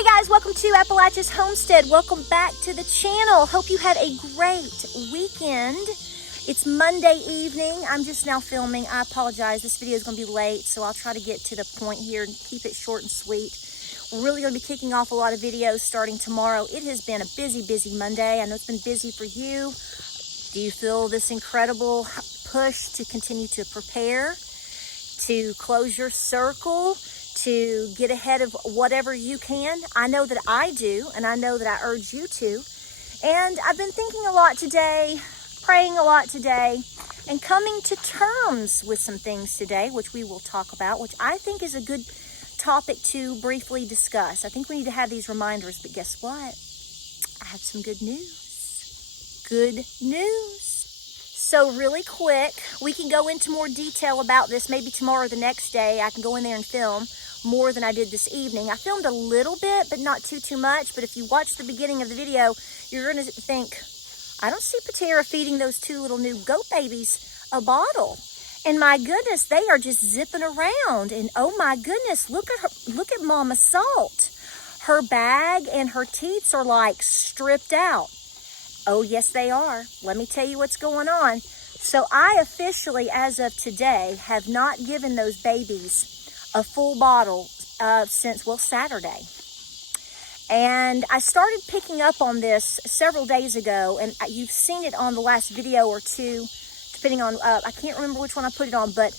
Hey guys, welcome to Appalachia's Homestead. Welcome back to the channel. Hope you had a great weekend. It's Monday evening. I'm just now filming. I apologize. This video is going to be late, so I'll try to get to the point here and keep it short and sweet. We're really going to be kicking off a lot of videos starting tomorrow. It has been a busy Monday. I know it's been busy for you. Do you feel this incredible push to continue to prepare, to close your circle, to get ahead of whatever you can? I know that I do, and I know that I urge you to. And I've been thinking a lot today, praying a lot today, and coming to terms with some things today, which we will talk about, which I think is a good topic to briefly discuss. I think we need to have these reminders, but guess what? I have some good news. Good news. So really quick, we can go into more detail about this maybe tomorrow or the next day. I can go in there and film more than I did this evening. I filmed a little bit, but not too much. But if you watch the beginning of the video, you're going to think, I don't see Patara feeding those two little new goat babies a bottle. And my goodness, they are just zipping around. And oh my goodness, look at her, look at Mama Salt. Her bag and her teats are like stripped out. Oh yes, they are. Let me tell you what's going on. So I officially, as of today, have not given those babies a full bottle since, well, Saturday. And I started picking up on this several days ago, and you've seen it on the last video or two, depending on, I can't remember which one I put it on, but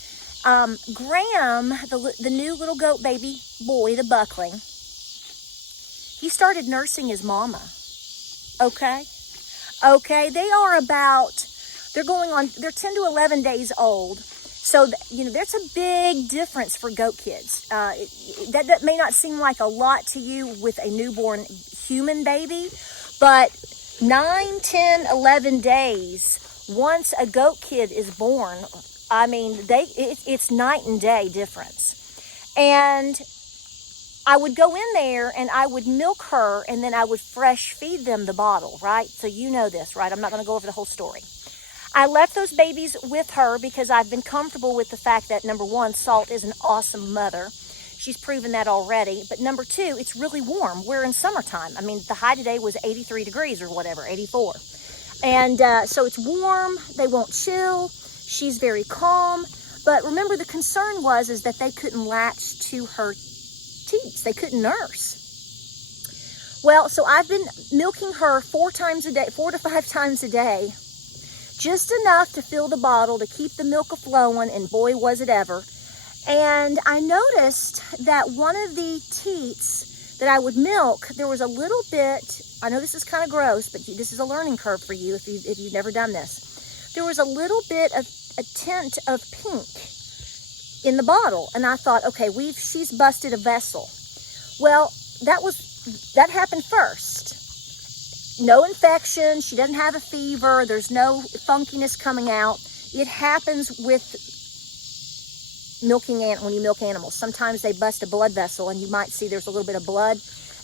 Graham, the new little goat baby boy, the buckling, he started nursing his mama, okay? Okay, they are about, they're 10 to 11 days old. So, you know, there's a big difference for goat kids. That may not seem like a lot to you with a newborn human baby, but 9, 10, 11 days, once a goat kid is born, I mean, it's night and day difference. And I would go in there and I would milk her, and then I would fresh feed them the bottle, right? So you know this, right? I'm not going to go over the whole story. I left those babies with her because I've been comfortable with the fact that, number one, Salt is an awesome mother. She's proven that already. But number two, it's really warm. We're in summertime. I mean, the high today was 83 degrees or whatever, 84. And so it's warm. They won't chill. She's very calm. But remember, the concern is that they couldn't latch to her teats. They couldn't nurse. Well, so I've been milking her 4 to 5 times a day. Just enough to fill the bottle to keep the milk a-flowing, and boy, was it ever. And I noticed that one of the teats that I would milk, there was a little bit, I know this is kind of gross, but this is a learning curve for you if you've never done this. There was a little bit of a tint of pink in the bottle. And I thought, okay, she's busted a vessel. Well, that happened first. No infection, she doesn't have a fever, there's no funkiness coming out. It happens with when you milk animals. Sometimes they bust a blood vessel, and you might see there's a little bit of blood,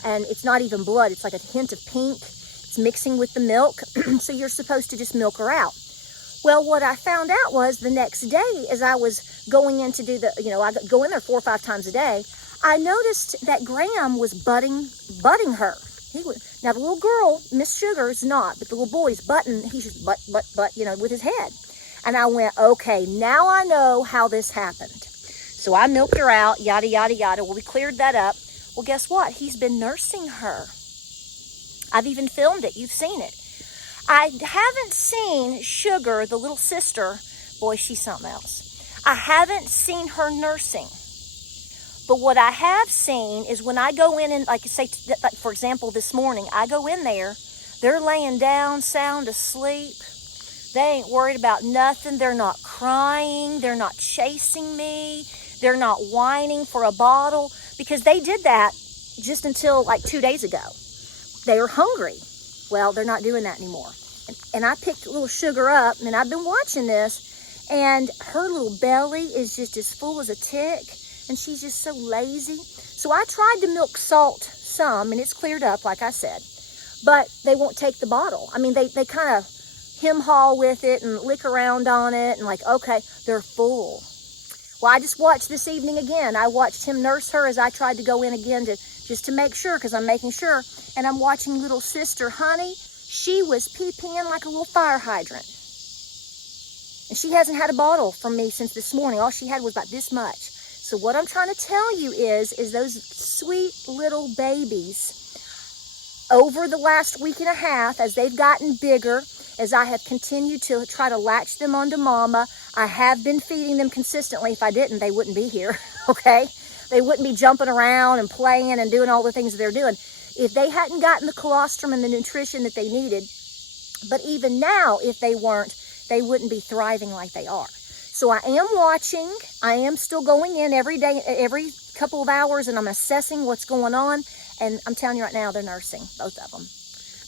and it's not even blood, it's like a hint of pink. It's mixing with the milk, so you're supposed to just milk her out. Well, what I found out was the next day, as I was going in to do I go in there 4 or 5 times a day, I noticed that Graham was butting her. Now the little girl, Miss Sugar, is not, but the little boy's he's just butt, with his head. And I went, okay, now I know how this happened. So I milked her out, yada, yada, yada. Well, we cleared that up. Well, guess what? He's been nursing her. I've even filmed it. You've seen it. I haven't seen Sugar, the little sister. Boy, she's something else. I haven't seen her nursing. But what I have seen is when I go in and, like for example, this morning, I go in there, they're laying down, sound asleep. They ain't worried about nothing. They're not crying. They're not chasing me. They're not whining for a bottle, because they did that just until like 2 days ago. They were hungry. Well, they're not doing that anymore. And I picked little Sugar up, and I've been watching this, and her little belly is just as full as a tick. And she's just so lazy. So I tried to milk Salt some, and it's cleared up, like I said. But they won't take the bottle. I mean, they kind of hem-haw with it and lick around on it, and like, okay, they're full. Well, I just watched this evening again. I watched him nurse her as I tried to go in again just to make sure, because I'm making sure. And I'm watching little sister Honey. She was pee-peeing like a little fire hydrant. And she hasn't had a bottle from me since this morning. All she had was about this much. So what I'm trying to tell you is those sweet little babies, over the last week and a half, as they've gotten bigger, as I have continued to try to latch them onto mama, I have been feeding them consistently. If I didn't, they wouldn't be here, okay? They wouldn't be jumping around and playing and doing all the things that they're doing if they hadn't gotten the colostrum and the nutrition that they needed. But even now, if they weren't, they wouldn't be thriving like they are. So I am watching. I am still going in every day, every couple of hours, and I'm assessing what's going on. And I'm telling you right now, they're nursing, both of them.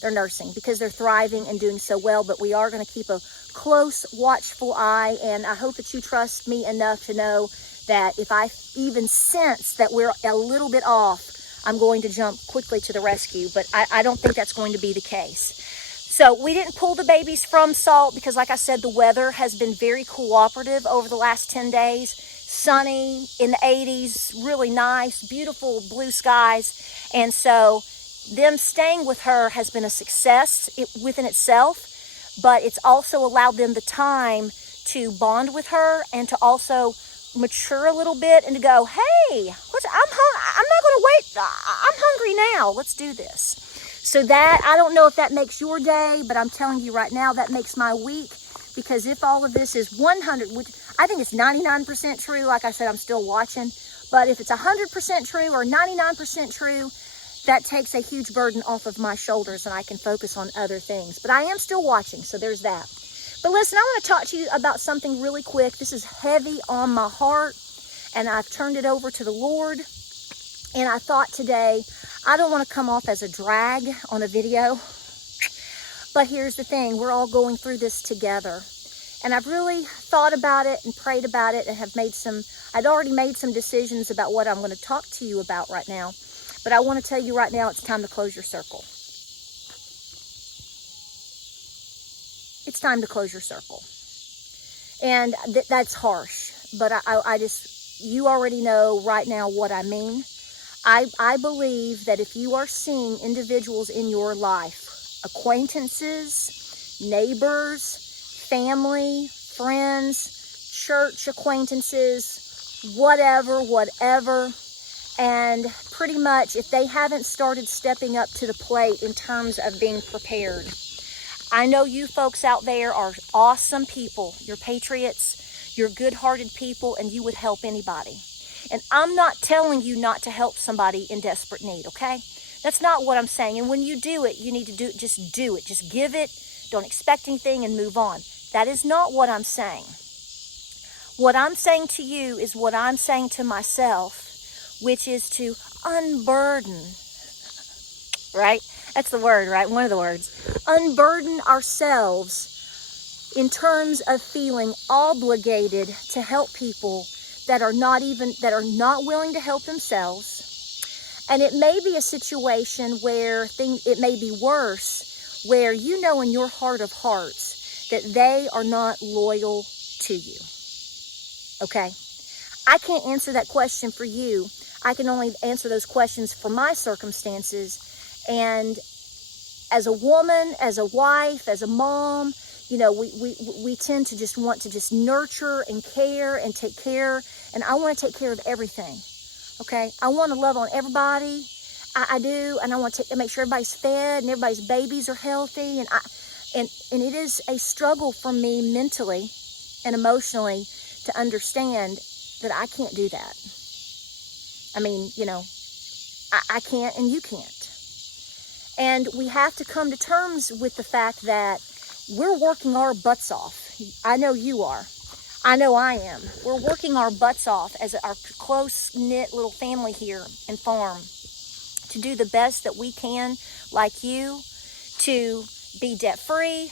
They're nursing because they're thriving and doing so well. But we are going to keep a close, watchful eye. And I hope that you trust me enough to know that if I even sense that we're a little bit off, I'm going to jump quickly to the rescue. But I don't think that's going to be the case. So we didn't pull the babies from Salt because, like I said, the weather has been very cooperative over the last 10 days. Sunny, in the 80s, really nice, beautiful blue skies. And so them staying with her has been a success within itself, but it's also allowed them the time to bond with her and to also mature a little bit and to go, hey, I'm not going to wait. I'm hungry now. Let's do this. So that, I don't know if that makes your day, but I'm telling you right now, that makes my week, because if all of this is 100, which I think it's 99% true, like I said, I'm still watching, but if it's 100% true or 99% true, that takes a huge burden off of my shoulders and I can focus on other things. But I am still watching, so there's that. But listen, I want to talk to you about something really quick. This is heavy on my heart, and I've turned it over to the Lord. And I thought today, I don't want to come off as a drag on a video, but here's the thing, we're all going through this together. And I've really thought about it and prayed about it and I'd already made some decisions about what I'm going to talk to you about right now. But I want to tell you right now, it's time to close your circle. It's time to close your circle. And that's harsh, but you already know right now what I mean. I believe that if you are seeing individuals in your life, acquaintances, neighbors, family, friends, church acquaintances, whatever, and pretty much if they haven't started stepping up to the plate in terms of being prepared. I know you folks out there are awesome people. You're patriots, you're good-hearted people, and you would help anybody. And I'm not telling you not to help somebody in desperate need, okay? That's not what I'm saying. And when you do it, you need to just do it. Just give it. Don't expect anything and move on. That is not what I'm saying. What I'm saying to you is what I'm saying to myself, which is to unburden, right? That's the word, right? One of the words. Unburden ourselves in terms of feeling obligated to help people that are not willing to help themselves. And it may be a situation where it may be worse, where you know in your heart of hearts that they are not loyal to you. Okay? I can't answer that question for you. I can only answer those questions for my circumstances. And as a woman, as a wife, as a mom, you know, we tend to just want to just nurture and care and take care. And I want to take care of everything, okay? I want to love on everybody. I do, and I want to make sure everybody's fed and everybody's babies are healthy. And it is a struggle for me mentally and emotionally to understand that I can't do that. I mean, you know, I can't and you can't. And we have to come to terms with the fact that we're working our butts off. I know you are. I know I am. We're working our butts off as our close-knit little family here and farm to do the best that we can, like you, to be debt-free,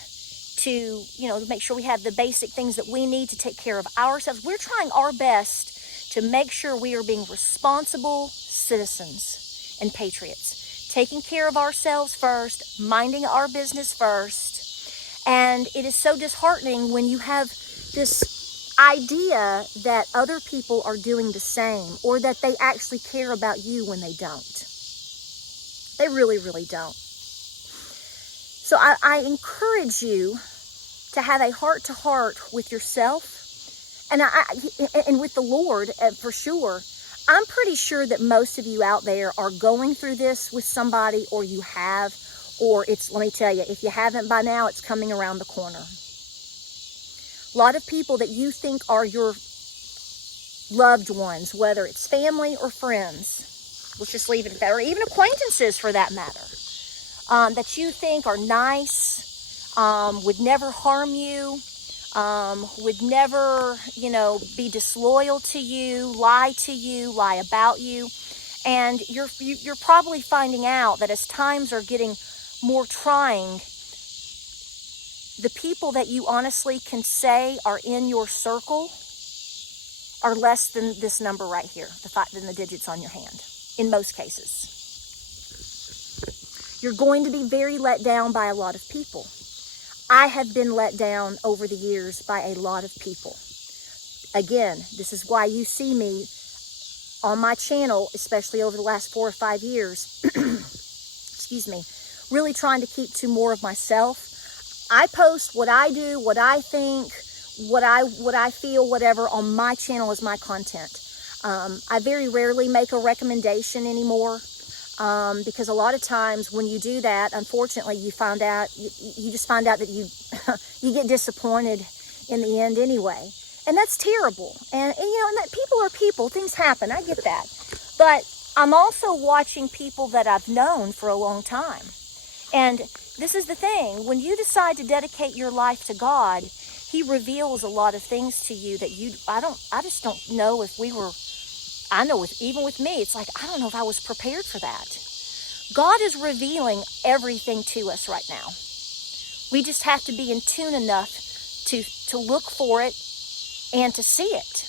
to, you know, make sure we have the basic things that we need to take care of ourselves. We're trying our best to make sure we are being responsible citizens and patriots, taking care of ourselves first, minding our business first. And it is so disheartening when you have this idea that other people are doing the same, or that they actually care about you when they don't. They really, really don't. So I encourage you to have a heart-to-heart with yourself and with the Lord, for sure. I'm pretty sure that most of you out there are going through this with somebody, or you have, or let me tell you, if you haven't by now, it's coming around the corner. A lot of people that you think are your loved ones, whether it's family or friends, let's just leave it at that, or even acquaintances for that matter, that you think are nice, would never harm you, would never, be disloyal to you, lie about you. And you're probably finding out that as times are getting more trying, the people that you honestly can say are in your circle are less than this number right here, than the digits on your hand, in most cases. You're going to be very let down by a lot of people. I have been let down over the years by a lot of people. Again, this is why you see me on my channel, especially over the last 4 or 5 years, excuse me, really trying to keep to more of myself. I post what I do, what I think, what I feel, whatever, on my channel as my content. I very rarely make a recommendation anymore, because a lot of times when you do that, unfortunately, you just find out that you you get disappointed in the end anyway, and that's terrible. And that people are people, things happen. I get that, but I'm also watching people that I've known for a long time, and this is the thing: when you decide to dedicate your life to God, He reveals a lot of things to you that I just don't know if we were. I know even with me, it's like, I don't know if I was prepared for that. God is revealing everything to us right now. We just have to be in tune enough to look for it and to see it.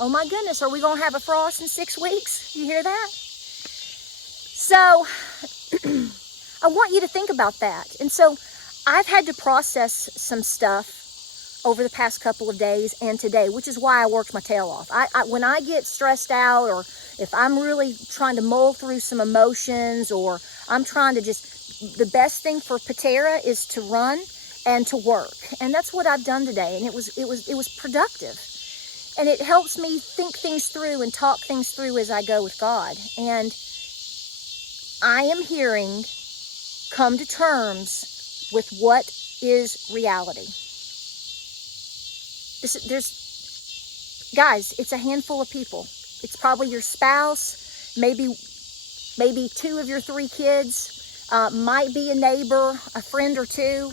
Oh my goodness, are we going to have a frost in 6 weeks? You hear that? So, I want you to think about that. And so, I've had to process some stuff over the past couple of days and today, which is why I worked my tail off. When I get stressed out, or if I'm really trying to mull through some emotions, or I'm trying to the best thing for Patara is to run and to work. And that's what I've done today. And it was productive. And it helps me think things through and talk things through as I go with God. And I am hearing, come to terms with what is reality. Guys, it's a handful of people. It's probably your spouse, maybe 2 of your 3 kids, might be a neighbor, a friend or 2,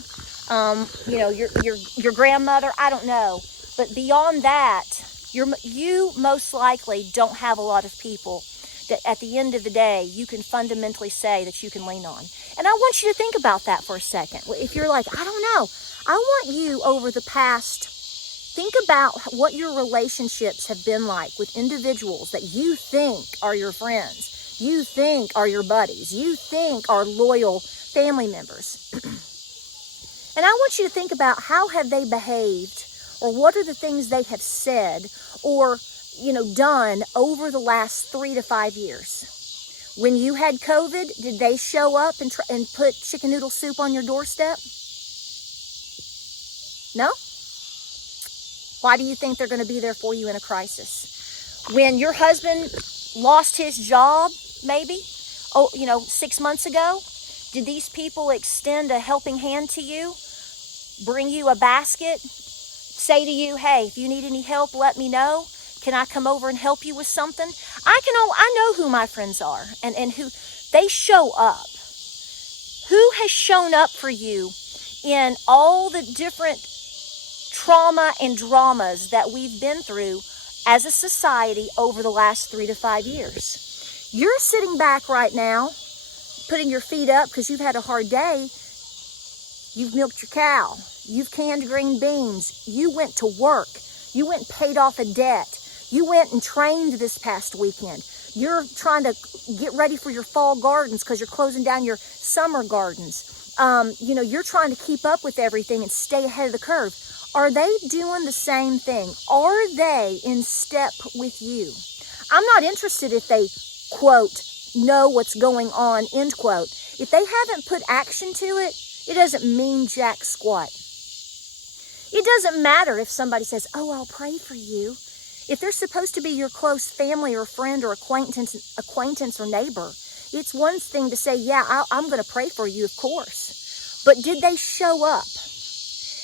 your grandmother, I don't know. But beyond that, you most likely don't have a lot of people that at the end of the day, you can fundamentally say that you can lean on. And I want you to think about that for a second. If you're like, I don't know, I want you over the past, think about what your relationships have been like with individuals that you think are your friends, you think are your buddies, you think are loyal family members. And I want you to think about how have they behaved, or what are the things they have said or done over the last 3 to 5 years. When you had COVID, did they show up and put chicken noodle soup on your doorstep? No? Why do you think they're going to be there for you in a crisis? When your husband lost his job, maybe, 6 months ago, did these people extend a helping hand to you? Bring you a basket? Say to you, hey, if you need any help, let me know. Can I come over and help you with something? I know who my friends are and who they show up. Who has shown up for you in all the different trauma and dramas that we've been through as a society over the last 3 to 5 years? You're sitting back right now, putting your feet up because you've had a hard day. You've milked your cow. You've canned green beans. You went to work. You went and paid off a debt. You went and trained this past weekend. You're trying to get ready for your fall gardens because you're closing down your summer gardens. you're trying to keep up with everything and stay ahead of the curve. Are they doing the same thing? Are they in step with you? I'm not interested if they, quote, know what's going on, end quote. If they haven't put action to it, it doesn't mean jack squat. It doesn't matter if somebody says, oh, I'll pray for you. If they're supposed to be your close family or friend or acquaintance or neighbor, it's one thing to say, yeah, I'm going to pray for you, of course. But did they show up?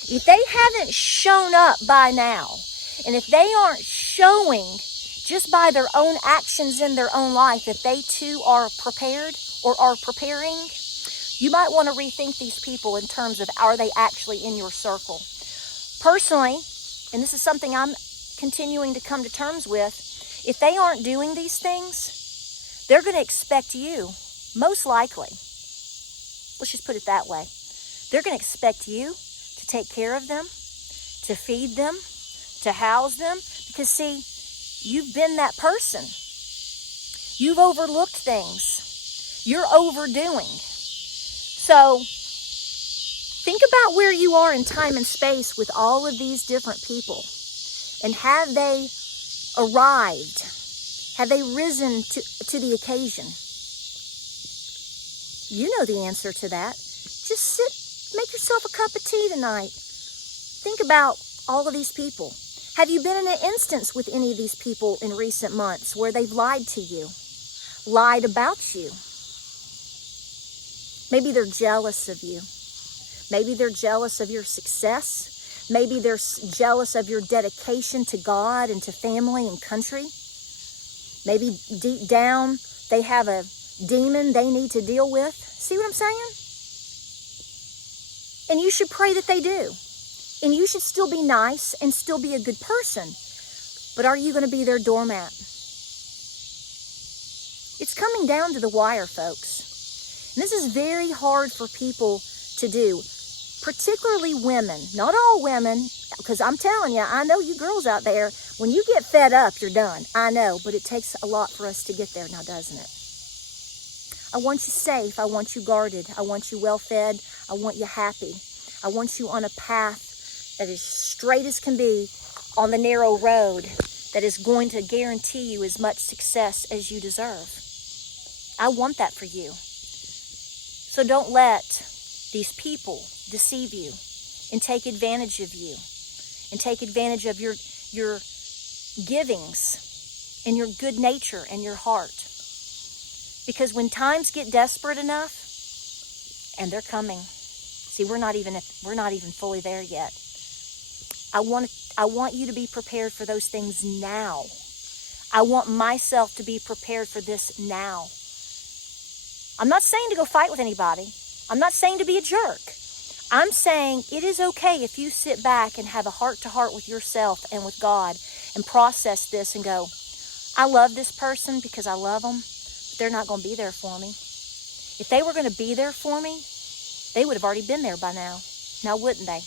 If they haven't shown up by now, and if they aren't showing just by their own actions in their own life that they too are prepared or are preparing, you might want to rethink these people in terms of, are they actually in your circle? Personally, and this is something I'm continuing to come to terms with, if they aren't doing these things, they're going to expect you, most likely, let's just put it that way, they're going to expect you to take care of them, to feed them, to house them, because see, you've been that person. You've overlooked things. You're overdoing. So think about where you are in time and space with all of these different people. And have they arrived? Have they risen to the occasion? You know the answer to that. Just sit, make yourself a cup of tea tonight. Think about all of these people. Have you been in an instance with any of these people in recent months where they've lied to you, lied about you? Maybe they're jealous of you. Maybe they're jealous of your success. Maybe they're jealous of your dedication to God and to family and country. Maybe deep down they have a demon they need to deal with. See what I'm saying? And you should pray that they do. And you should still be nice and still be a good person. But are you going to be their doormat? It's coming down to the wire, folks. And this is very hard for people to do. Particularly women. Not all women. Because I'm telling you, I know you girls out there, when you get fed up, you're done. I know. But it takes a lot for us to get there now, doesn't it? I want you safe. I want you guarded. I want you well fed. I want you happy. I want you on a path that is straight as can be, on the narrow road that is going to guarantee you as much success as you deserve. I want that for you. So don't let these people deceive you and take advantage of you and take advantage of your givings and your good nature and your heart. Because when times get desperate enough, and they're coming, see, we're not even fully there yet. I want you to be prepared for those things now. I want myself to be prepared for this now. I'm not saying to go fight with anybody. I'm not saying to be a jerk. I'm saying it is okay if you sit back and have a heart-to-heart with yourself and with God and process this and go, I love this person because I love them, but they're not going to be there for me. If they were going to be there for me, they would have already been there by now. Now, wouldn't they?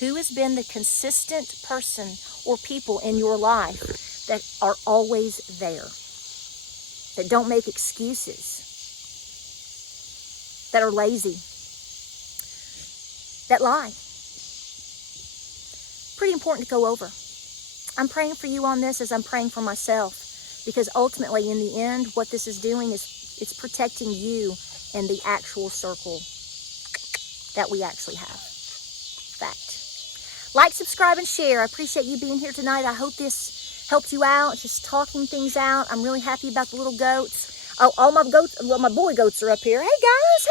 Who has been the consistent person or people in your life that are always there? That don't make excuses? That are lazy? That lie? Pretty important to go over. I'm praying for you on this as I'm praying for myself. Because ultimately, in the end, what this is doing is it's protecting you and the actual circle that we actually have. Fact. Like, subscribe, and share. I appreciate you being here tonight. I hope this helped you out, just talking things out. I'm really happy about the little goats. Oh, all my goats, well, my boy goats are up here. Hey, guys.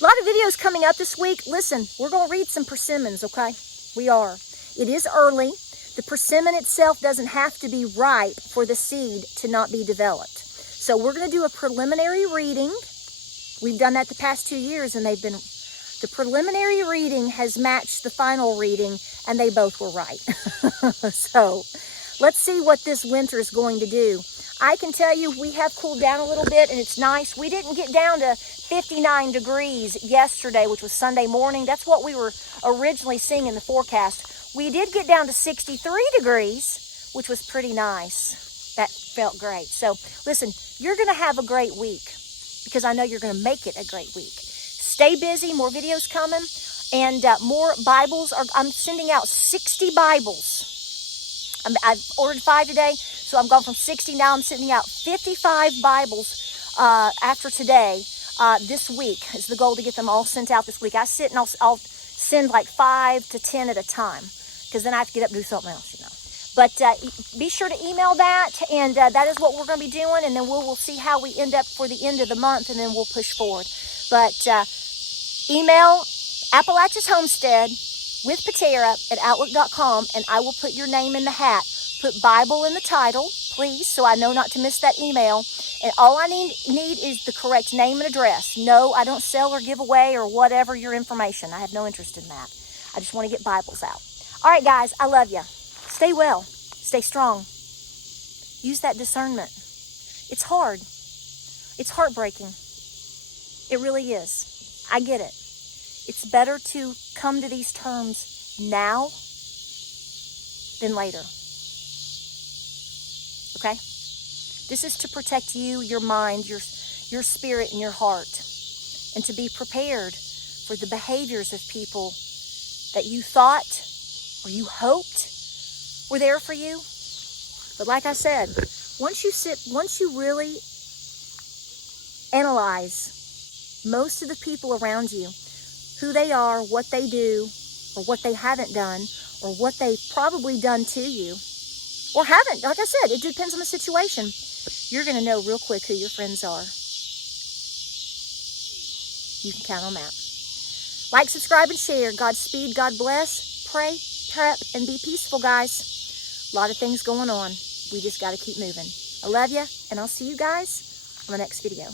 A lot of videos coming up this week. Listen, we're going to read some persimmons, okay? We are. It is early. The persimmon itself doesn't have to be ripe for the seed to not be developed. So we're going to do a preliminary reading. We've done that the past 2 years, and the preliminary reading has matched the final reading, and they both were right. So let's see what this winter is going to do. I can tell you we have cooled down a little bit, and it's nice. We didn't get down to 59 degrees yesterday, which was Sunday morning. That's what we were originally seeing in the forecast. We did get down to 63 degrees, which was pretty nice. That felt great. So listen, you're going to have a great week because I know you're going to make it a great week. stay busy, more videos coming, and more Bibles. I'm sending out 60 Bibles. I've ordered 5 today, so I'm going from 60. Now I'm sending out 55 Bibles after today. This week is the goal, to get them all sent out this week. I sit and I'll send like 5 to 10 at a time, because then I have to get up and do something else, you know. But be sure to email that, and that is what we're going to be doing, and then we'll see how we end up for the end of the month, and then we'll push forward. But email Appalachia's Homestead with Patara at outlook.com, and I will put your name in the hat. Put Bible in the title, please, so I know not to miss that email. And all I need is the correct name and address. No, I don't sell or give away or whatever your information. I have no interest in that. I just want to get Bibles out. All right, guys, I love you. Stay well. Stay strong. Use that discernment. It's hard. It's heartbreaking. It really is. I get it. It's better to come to these terms now than later. Okay? This is to protect you, your mind, your spirit, and your heart, and to be prepared for the behaviors of people that you thought or you hoped were there for you. But like I said, once you really analyze most of the people around you, who they are, what they do, or what they haven't done, or what they've probably done to you, or haven't, like I said, it depends on the situation. You're going to know real quick who your friends are. You can count on that. Like, subscribe, and share. Godspeed, God bless. Pray, prep, and be peaceful, guys. A lot of things going on. We just got to keep moving. I love you, and I'll see you guys on the next video.